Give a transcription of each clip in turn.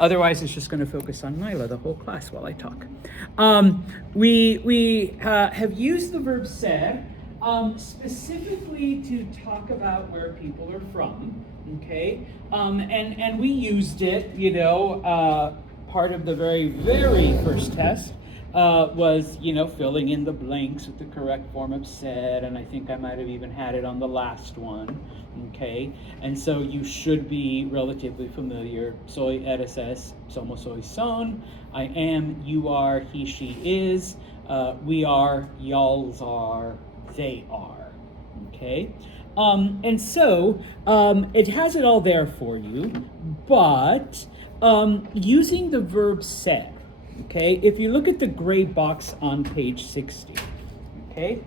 Otherwise, it's just going to focus on Nyla the whole class while I talk. We have used the verb ser specifically to talk about where people are from, okay? And we used it, part of the very, very first test was, filling in the blanks with the correct form of said, and I think I might have even had it on the last one, okay? And so you should be relatively familiar. Soy, eres, es, somos, soy, son. I am, you are, he, she, is. We are, y'alls are, they are, okay? And so it has it all there for you, but using the verb ser, okay, if you look at the gray box on page 60, okay,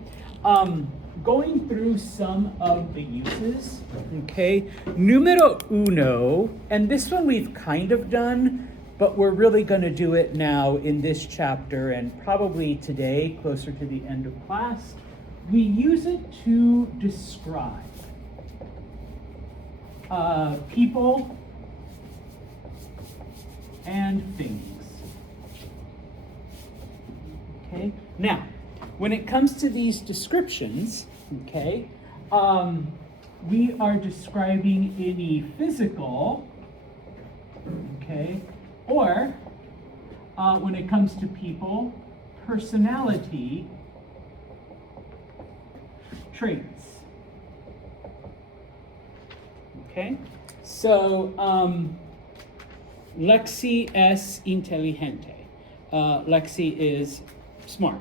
going through some of the uses, okay, numero uno, and this one we've kind of done, but we're really going to do it now in this chapter and probably today, closer to the end of class. We use it to describe people and things. Okay. Now, when it comes to these descriptions, okay, we are describing any physical, okay, or when it comes to people, personality traits. Okay, so Lexi es inteligente. Lexi is smart,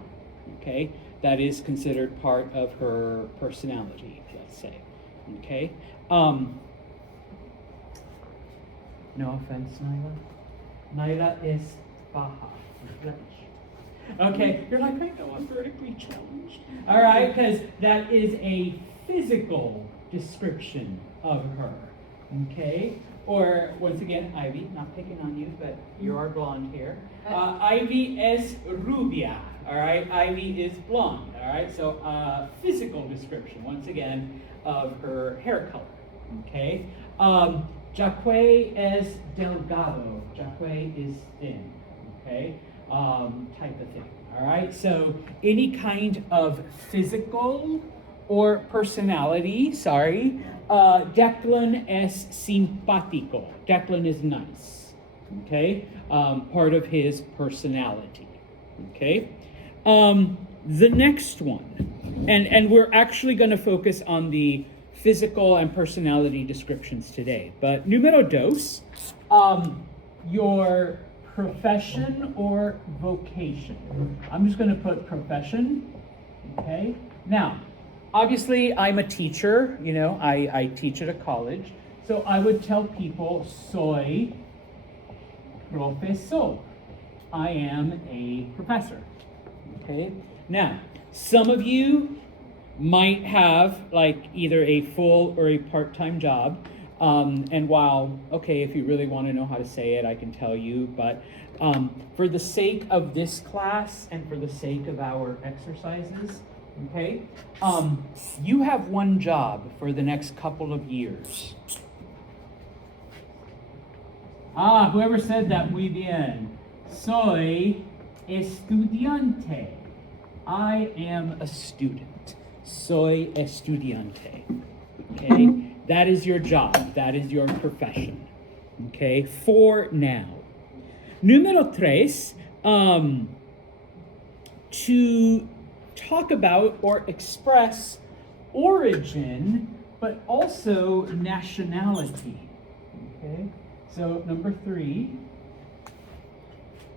okay? That is considered part of her personality, let's say, okay? No offense, Nyla. Nyla is baja, okay, you're like, I know I'm vertically challenged. All right, because that is a physical description of her, okay? Or, once again, Ivy, not picking on you, but you are blonde here. Ivy es rubia, all right? Ivy is blonde, all right? So, physical description, once again, of her hair color, okay? Jacque es delgado. Jacque is thin, okay? Type of thing, all right? So, any kind of physical or personality, Declan es simpático. Declan is nice, okay? Part of his personality, okay? The next one, and we're actually going to focus on the physical and personality descriptions today, but numero dos, your profession or vocation. I'm just going to put profession, okay? Now, obviously, I'm a teacher, I teach at a college. So I would tell people, soy profesor. I am a professor, okay? Now, some of you might have like either a full or a part-time job. And while, okay, if you really want to know how to say it, I can tell you, but for the sake of this class and for the sake of our exercises, okay, you have one job for the next couple of years. Whoever said that, muy bien. Soy estudiante. I am a student. Soy estudiante. Okay, that is your job. That is your profession. Okay, for now. Número tres, to talk about or express origin, but also nationality. Okay, so number three.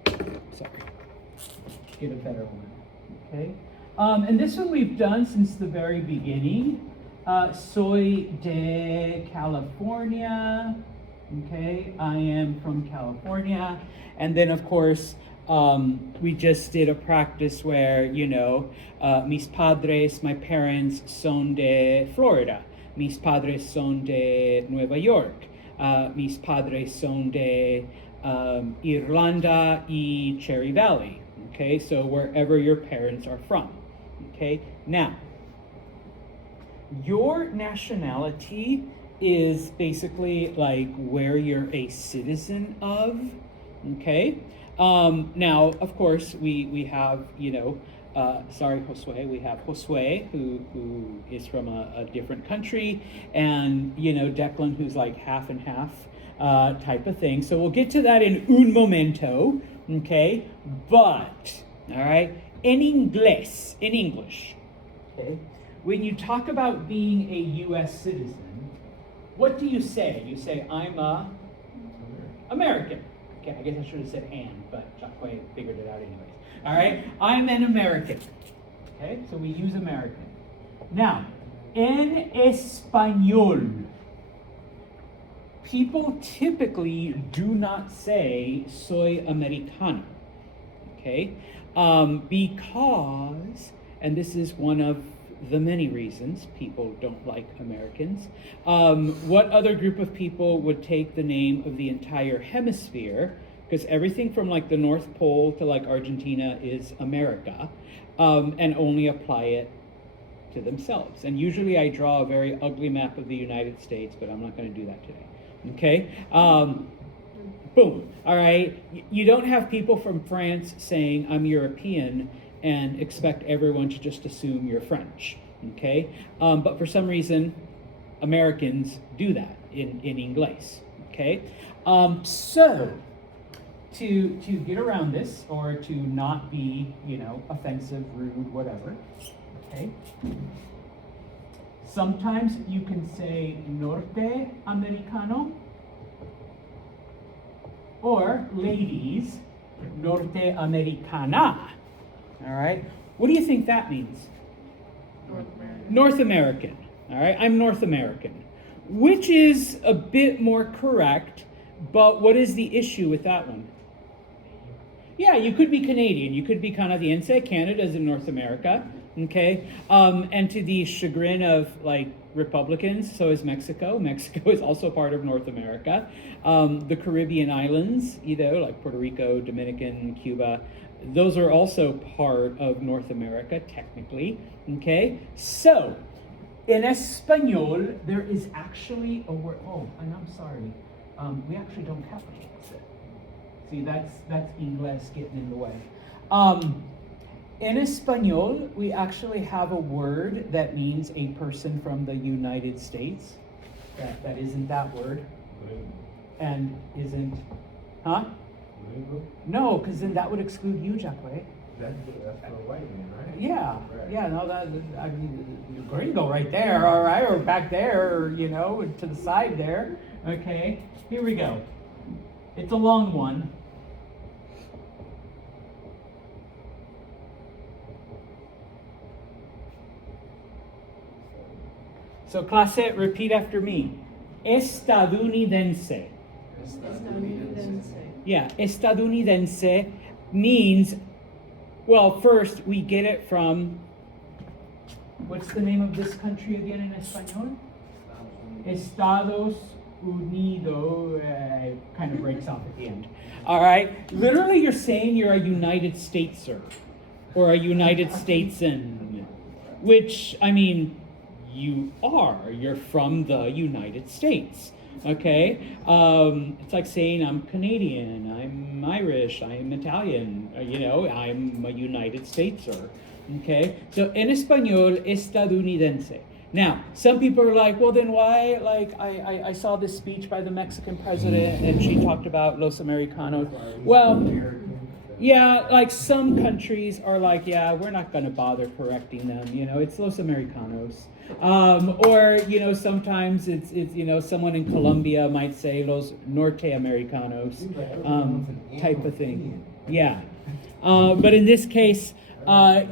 Sorry, get a better one. Okay, and this one we've done since the very beginning. Soy de California. Okay, I am from California, and then of course. We just did a practice where, mis padres, my parents, son de Florida. Mis padres son de Nueva York. Mis padres son de Irlanda y Cherry Valley. Okay, so wherever your parents are from. Okay, now, your nationality is basically like where you're a citizen of. Okay. Now, of course, we have, sorry, Josue, we have Josue, who is from a different country, and, Declan, who's like half and half type of thing. So we'll get to that in un momento, okay? But, all right, in English, okay, when you talk about being a U.S. citizen, what do you say? You say, I'm a American. Okay, I guess I should have said and, but Jacques figured it out anyways. All right, I'm an American. Okay, so we use American. Now, en español, people typically do not say soy americano. Okay, because, and this is one of the many reasons people don't like Americans. What other group of people would take the name of the entire hemisphere, because everything from like the North Pole to like Argentina is America, and only apply it to themselves. And usually I draw a very ugly map of the United States, but I'm not going to do that today. Okay? Boom. All right? You don't have people from France saying, I'm European, and expect everyone to just assume you're French, okay? But for some reason, Americans do that in English, okay? So, to get around this, or to not be, offensive, rude, whatever, okay? Sometimes you can say norte americano, or ladies, norte americana. All right. What do you think that means? North American. North American. All right. I'm North American, which is a bit more correct, but what is the issue with that one? Yeah, you could be Canadian. You could be canadiense. Canada's in North America. Okay. And to the chagrin of like Republicans, so is Mexico. Mexico is also part of North America. The Caribbean islands, like Puerto Rico, Dominican, Cuba, those are also part of North America, technically, okay? So, in Espanol, there is actually a word, and I'm sorry, we actually don't capitalize it. See, that's English getting in the way. In Espanol, we actually have a word that means a person from the United States. That isn't that word. And isn't, huh? No, because then that would exclude you, Jacques. That's for a white man, right? Yeah, Right. yeah, no, I mean, gringo right there, all right, or back there, or, to the side there. Okay, here we go. It's a long one. So, clase, repeat after me. Estadounidense. Yeah, estadounidense means, well, first we get it from, what's the name of this country again in Espanol? Estados Unidos, kind of breaks off at the end. All right, literally you're saying you're a United Stateser, or a United Statesan, which, I mean, you're from the United States. Okay, it's like saying I'm Canadian, I'm Irish, I'm Italian, I'm a United Stateser. Okay, so en español, estadounidense. Now, some people are like, well, then why? Like, I saw this speech by the Mexican president, and she talked about Los Americanos. Well, yeah, like some countries are like, yeah, we're not going to bother correcting them. It's Los Americanos. Or, sometimes it's someone in Colombia might say Los Norte Americanos, type of thing. Yeah. But in this case,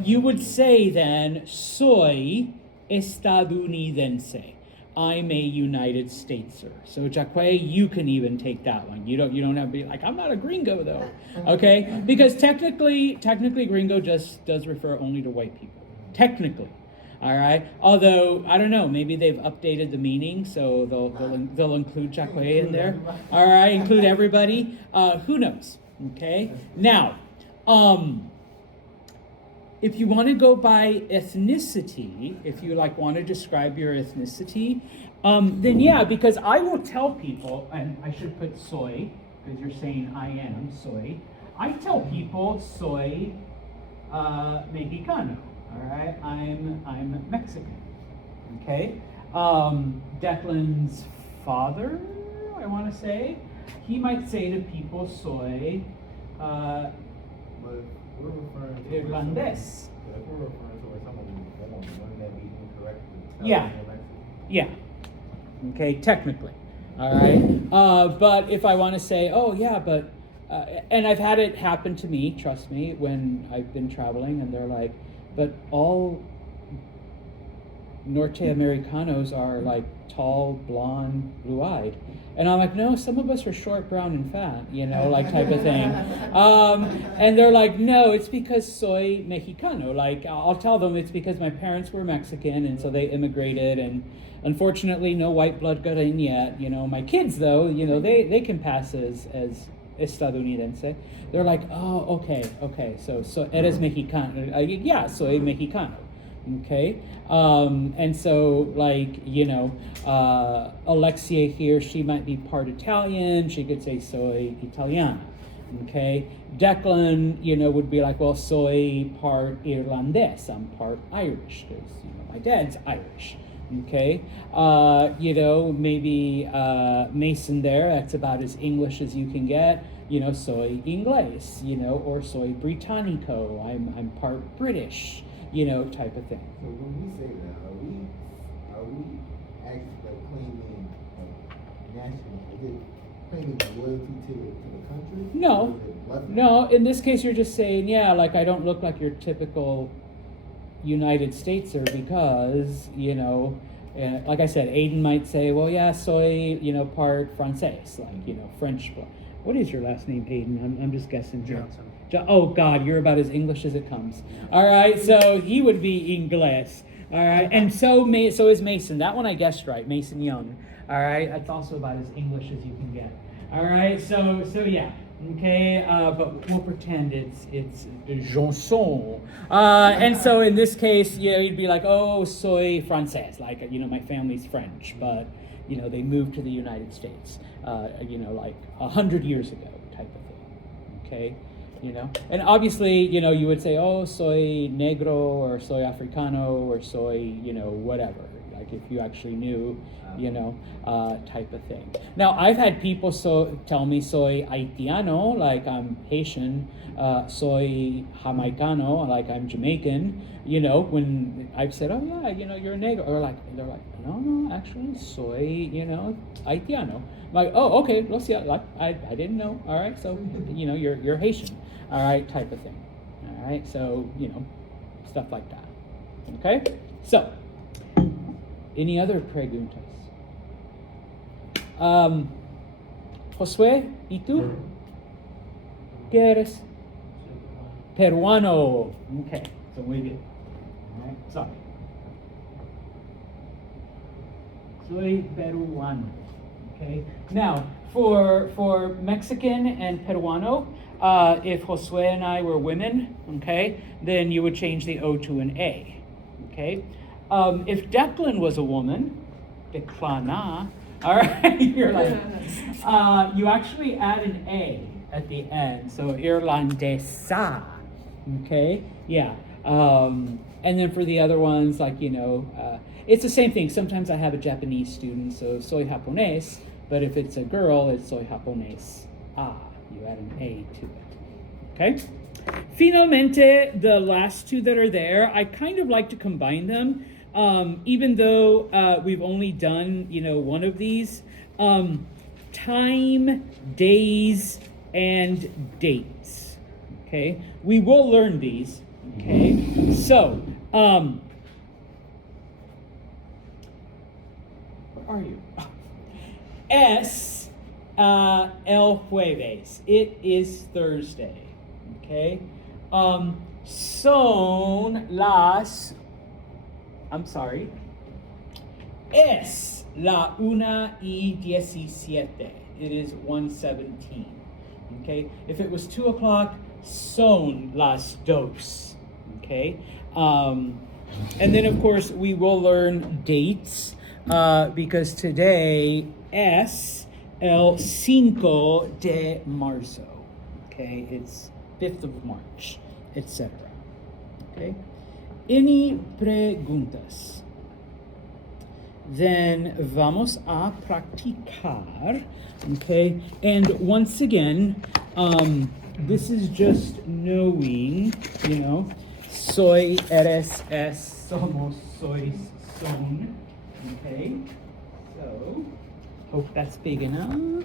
you would say then, soy estadounidense. I'm a United Stateser. So Jacques, you can even take that one. You don't have to be like, I'm not a gringo though. Okay? Because technically gringo just does refer only to white people. Technically. All right. Although I don't know, maybe they've updated the meaning, so they'll include Jacques in there. All right, include everybody. Who knows? Okay. Now, if you want to go by ethnicity, if you want to describe your ethnicity, then yeah, because I will tell people, and I should put soy because you're saying I am soy. I tell people soy Mexicano. All right, I'm Mexican. Okay. Declan's father, I want to say, he might say to people soy But we're referring to. Irlandés. If we're referring to someone born, wouldn't that be incorrect? to tell Yeah. they're Mexican? Yeah. Okay, technically. All right. But if I want to say, oh yeah, but and I've had it happen to me, trust me, when I've been traveling, and they're like, but all Norte Americanos are like tall, blonde, blue-eyed. And I'm like, no, some of us are short, brown, and fat, you know, like type of thing. And they're like, no, it's because soy Mexicano. Like, I'll tell them it's because my parents were Mexican, and so they immigrated, and unfortunately, no white blood got in yet. You know, my kids, though, you know, they can pass as estadounidense. They're like, oh, okay, so eres Mexicano. Yeah, soy Mexicano. Okay, and so like, you know, Alexia here, she might be part Italian, she could say soy Italiana. Okay, Declan, you know, would be like, well, soy part Irlandés, I'm part Irish, because, you know, my dad's Irish. Okay, you know, maybe Mason there, that's about as English as you can get. You know, soy Inglés, you know, or soy Britannico, I'm part British, you know, type of thing. So when we say that, are we actually claiming national? Is it claiming loyalty to the country? No. Or is it what? No, in this case, you're just saying, yeah, like, I don't look like your typical United Stateser because, you know, like I said, Aiden might say, well, yeah, soy, you know, part Francés, like, you know, French. What is your last name, Aiden? I'm just guessing. Johnson. Oh, God, you're about as English as it comes. All right, so he would be Ingles. All right, and so is Mason. That one I guessed right, Mason Young. All right, that's also about as English as you can get. All right, so yeah. Okay, but we'll pretend it's Johnson. And so in this case, you know, you'd be like, oh, soy Francés, like, you know, my family's French, but, you know, they moved to the United States, you know, like 100 years ago type of thing, okay? You know, and obviously, you know, you would say, oh, soy negro, or soy africano, or soy, you know, whatever, like if you actually knew, you know, type of thing. Now, I've had people tell me soy haitiano, like I'm Haitian, soy jamaicano, like I'm Jamaican, you know, when I've said, oh yeah, you know, you're a negro, or like, they're like, no, actually, soy, you know, haitiano. I'm like, oh, okay, let's see, like, I didn't know, all right, so, you know, you're Haitian, all right, type of thing, all right, so, you know, stuff like that, okay? So, any other preguntas? Josué, ¿y tú? ¿Qué eres? Peruano. Okay, so muy bien. All right, sorry. Soy peruano. Okay. Now, for Mexican and Peruano, if Josué and I were women, okay, then you would change the O to an A. Okay. If Declan was a woman, Declana, all right, you're like, you actually add an A at the end, so Irlandesa, okay, yeah. And then for the other ones, like, you know, it's the same thing. Sometimes I have a Japanese student, so soy japonés, but if it's a girl, it's soy japonés. You add an A to it, okay? Finalmente, the last two that are there, I kind of like to combine them. Even though we've only done, you know, one of these, time, days, and dates, okay? We will learn these, okay? So, where are you? El jueves, it is Thursday, okay? Son las... I'm sorry. Es la 1:17. It is 1:17. Okay? If it was 2 o'clock, son las dos. Okay? And then, of course, we will learn dates because today, es el 5 de marzo. Okay, it's 5th of March, etc. Okay, any preguntas? Then vamos a practicar. Okay, and once again, this is just knowing, you know, soy, eres, es, somos, sois, son. Okay, so hope that's big enough.